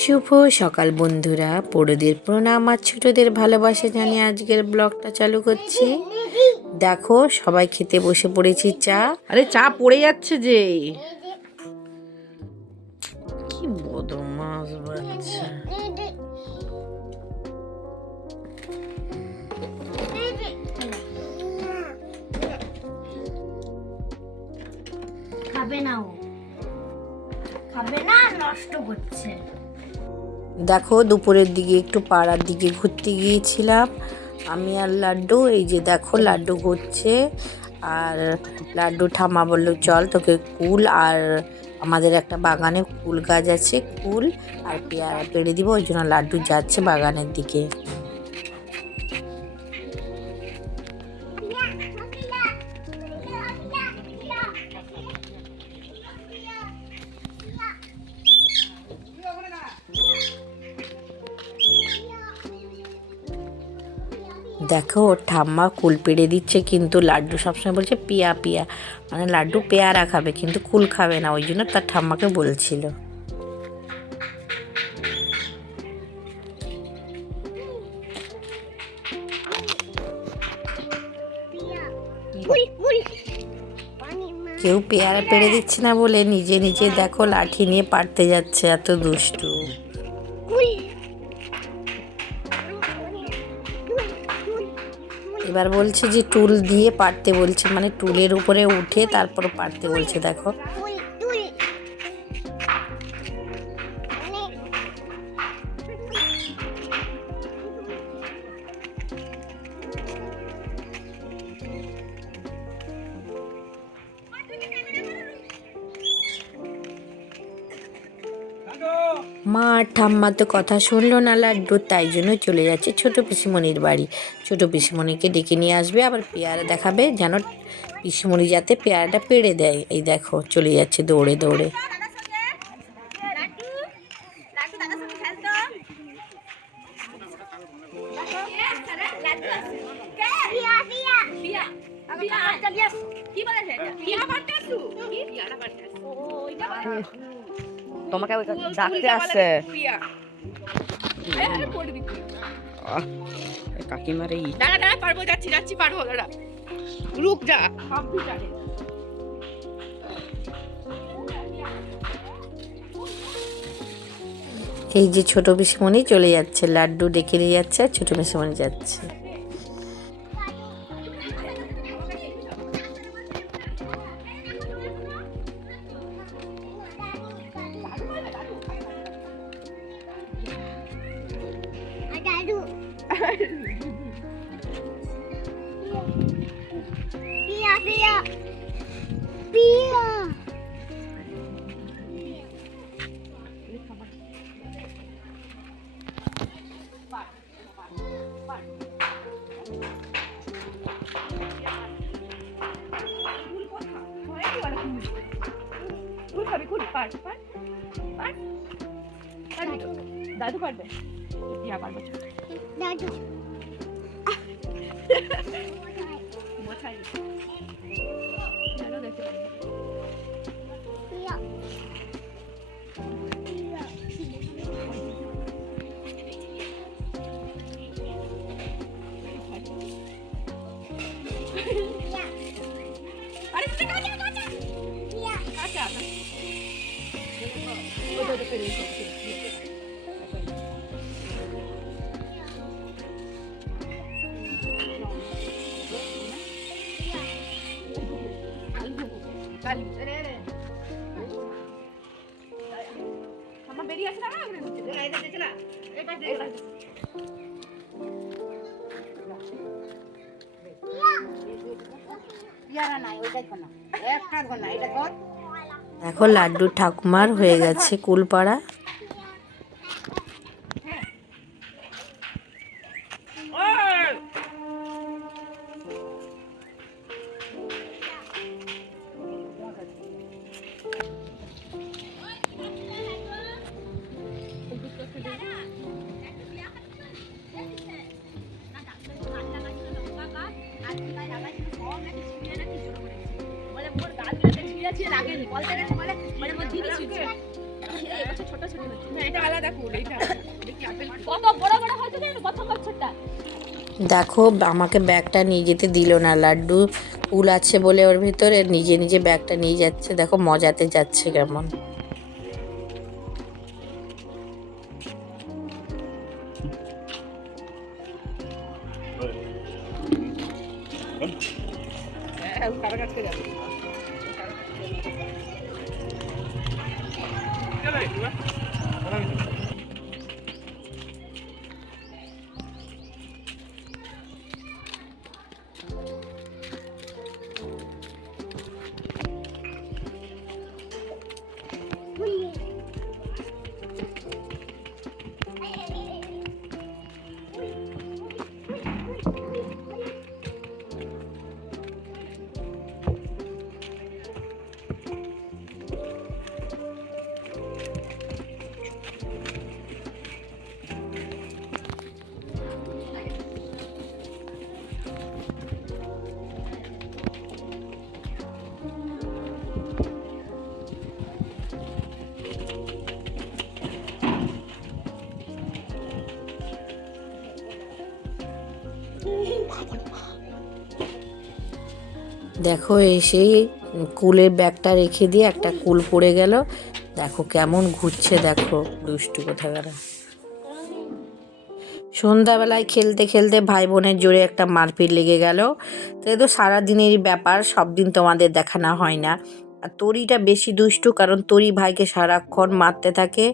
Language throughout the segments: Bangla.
শুভ সকাল বন্ধুরা, বড়দের প্রণাম আর ছোটদের ভালোবাসা জানিয়ে আজকের ব্লগটা চালু করছি। দেখো সবাই খেতে বসে পড়েছি চা। আরে চা পড়ে যাচ্ছে যে, কি বদমাস বাচ্চা। খাবে না, ও খাবে না, নষ্ট করছে। দেখো দুপুরের দিকে একটু পাড়ার দিকে ঘুরতে গিয়েছিলাম আমি আর লাড্ডু। এই যে দেখো লাড্ডু ঘুরছে, আর লাড্ডু ঠাম্মা বললো চল তোকে কুল, আর আমাদের একটা বাগানে কুল গাছ আছে, কুল আর পেয়ারা পেড়ে দিব, ওই জন্য লাড্ডু যাচ্ছে বাগানের দিকে। দেখো ওর ঠাম্মা কুল পেড়ে দিচ্ছে, কিন্তু লাড্ডু সবসময় বলছে পিয়া পিয়া, মানে লাড্ডু পেয়ারা খাবে কিন্তু কুল খাবে না, ওই জন্য তার ঠাম্মাকে বলছিল। কেউ পেয়ারা পেড়ে দিচ্ছে না বলে নিজে নিজে দেখো লাঠি নিয়ে পারতে যাচ্ছে, এত দুষ্টু। এবার বলছে যে টুল দিয়ে পারতে বলছে, মানে টুলের উপরে উঠে তারপর পারতে বলছে। দেখো মা আর ঠাম্মা তো কথা শুনলো না লাড্ডু, তাই জন্য চলে যাচ্ছে ছোট পিসিমণির বাড়ি। ছোট পিসিমণিকে ডেকে নিয়ে আসবে, আবার পেয়ারা দেখাবে যেন পিসিমণি যাতে পেয়ারাটা পেড়ে দেয়। এই দেখো চলে যাচ্ছে দৌড়ে দৌড়ে। তোমাকে ডাকতে আসছে কাকিমার। এই দাঁড়া দাঁড়া, পারবো, যাচ্ছি যাচ্ছি, পারবো, দাঁড়া, রুক যা, সব জানে। এই যে ছোট পিসিমণি চলে যাচ্ছে, লাড্ডু ডেকে নিয়ে যাচ্ছে আর ছোট পিসিমণি যাচ্ছে। Pia, Pia, Pia. দাদু পারবে, ইয়া পারবে, Dadu. মোছাই দাদু দেখতে পারবে। Pia. আরে তুমি কাঁচা কাঁচা Pia. কাঁচা ওটা পেরে আমার বেরিয়ে আসে না, দেখো লাড্ডু ঠাকুমার হয়ে গেছে কুলপাড়া। লাগেনি, বলতে গেছে বলে মানে আমার দিদি ছিল। না, এটা আলাদা ফুল, এটা কি আপেল? কত বড় বড় হয়েছে জানো প্রথম বছরটা। দেখো আমাকে ব্যাগটা নিয়ে যেতে দিল না, লাড্ডু কুল আছে বলে ওর ভিতরে নিজে নিজে ব্যাগটা নিয়ে যাচ্ছে। দেখো মজাতে যাচ্ছে কেমন। হ্যাঁ, ও কারো কাছে যাবে। দেখো এসে কুলের ব্যাগটা রেখে দিয়ে একটা কুল পড়ে গেল। দেখো কেমন ঘুরছে, দেখো দুষ্টু কোথাকার। সন্ধ্যাবেলায় খেলতে খেলতে ভাই বোনের জোরে একটা মারপিট লেগে গেল। তো এ তো সারাদিনেরই ব্যাপার, সব দিন তোমাদের দেখানো হয় না। আর তরিটা বেশি দুষ্টু, কারণ তরি ভাইকে সারাক্ষণ মারতে থাকে।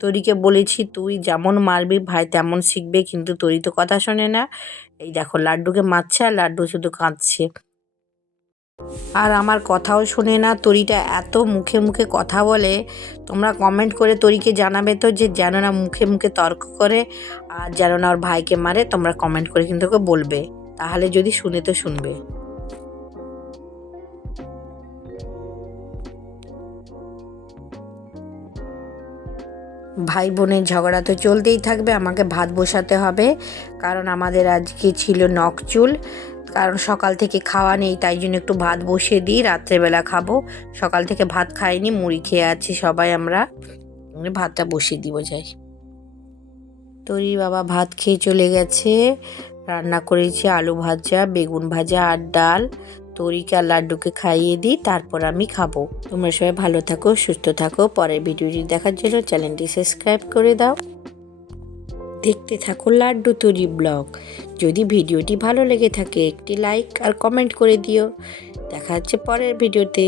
তরিকে বলেছি তুই যেমন মারবি ভাই তেমন শিখবে, কিন্তু তরি তো কথা শোনে না। এই দেখো লাড্ডুকে মারছে আর লাড্ডু শুধু কাঁদছে। আর আমার কথাও শোনে না। তরিটা এত মুখে মুখে কথা বলে, তোমরা কমেন্ট করে তরিকে জানাবে তো যে যেন না মুখে মুখে তর্ক করে আর যেন না ওর ভাইকে মারে। তোমরা কমেন্ট করে কিন্তু ওকে বলবে, তাহলে যদি শুনে তো শুনবে। ভাই বোনের ঝগড়া তো চলতেই থাকবে। আমাকে ভাত বসাতে হবে, কারণ আমাদের আজকে ছিল নখচুল। কারণ সকাল থেকে খাওয়া নেই, তাই জন্য একটু ভাত বসিয়ে দিই, রাত্রেবেলা খাবো। সকাল থেকে ভাত খাইনি, মুড়ি খেয়ে আছি সবাই আমরা। ভাতটা বসিয়ে দিব যাই। তরি বাবা ভাত খেয়ে চলে গেছে। রান্না করেছি আলু ভাজা, বেগুন ভাজা আর ডাল। তরিকে আর লাড্ডুকে খাইয়ে দিই, তারপর আমি খাবো। তোমরা সবাই ভালো থাকো, সুস্থ থাকো। পরের ভিডিওটি দেখার জন্য চ্যানেলটি সাবস্ক্রাইব করে দাও। দেখতে থাকো লাড্ডু তরি ব্লগ। যদি ভিডিওটি ভালো লেগে থাকে একটি লাইক আর কমেন্ট করে দিও। দেখা হচ্ছে পরের ভিডিওতে।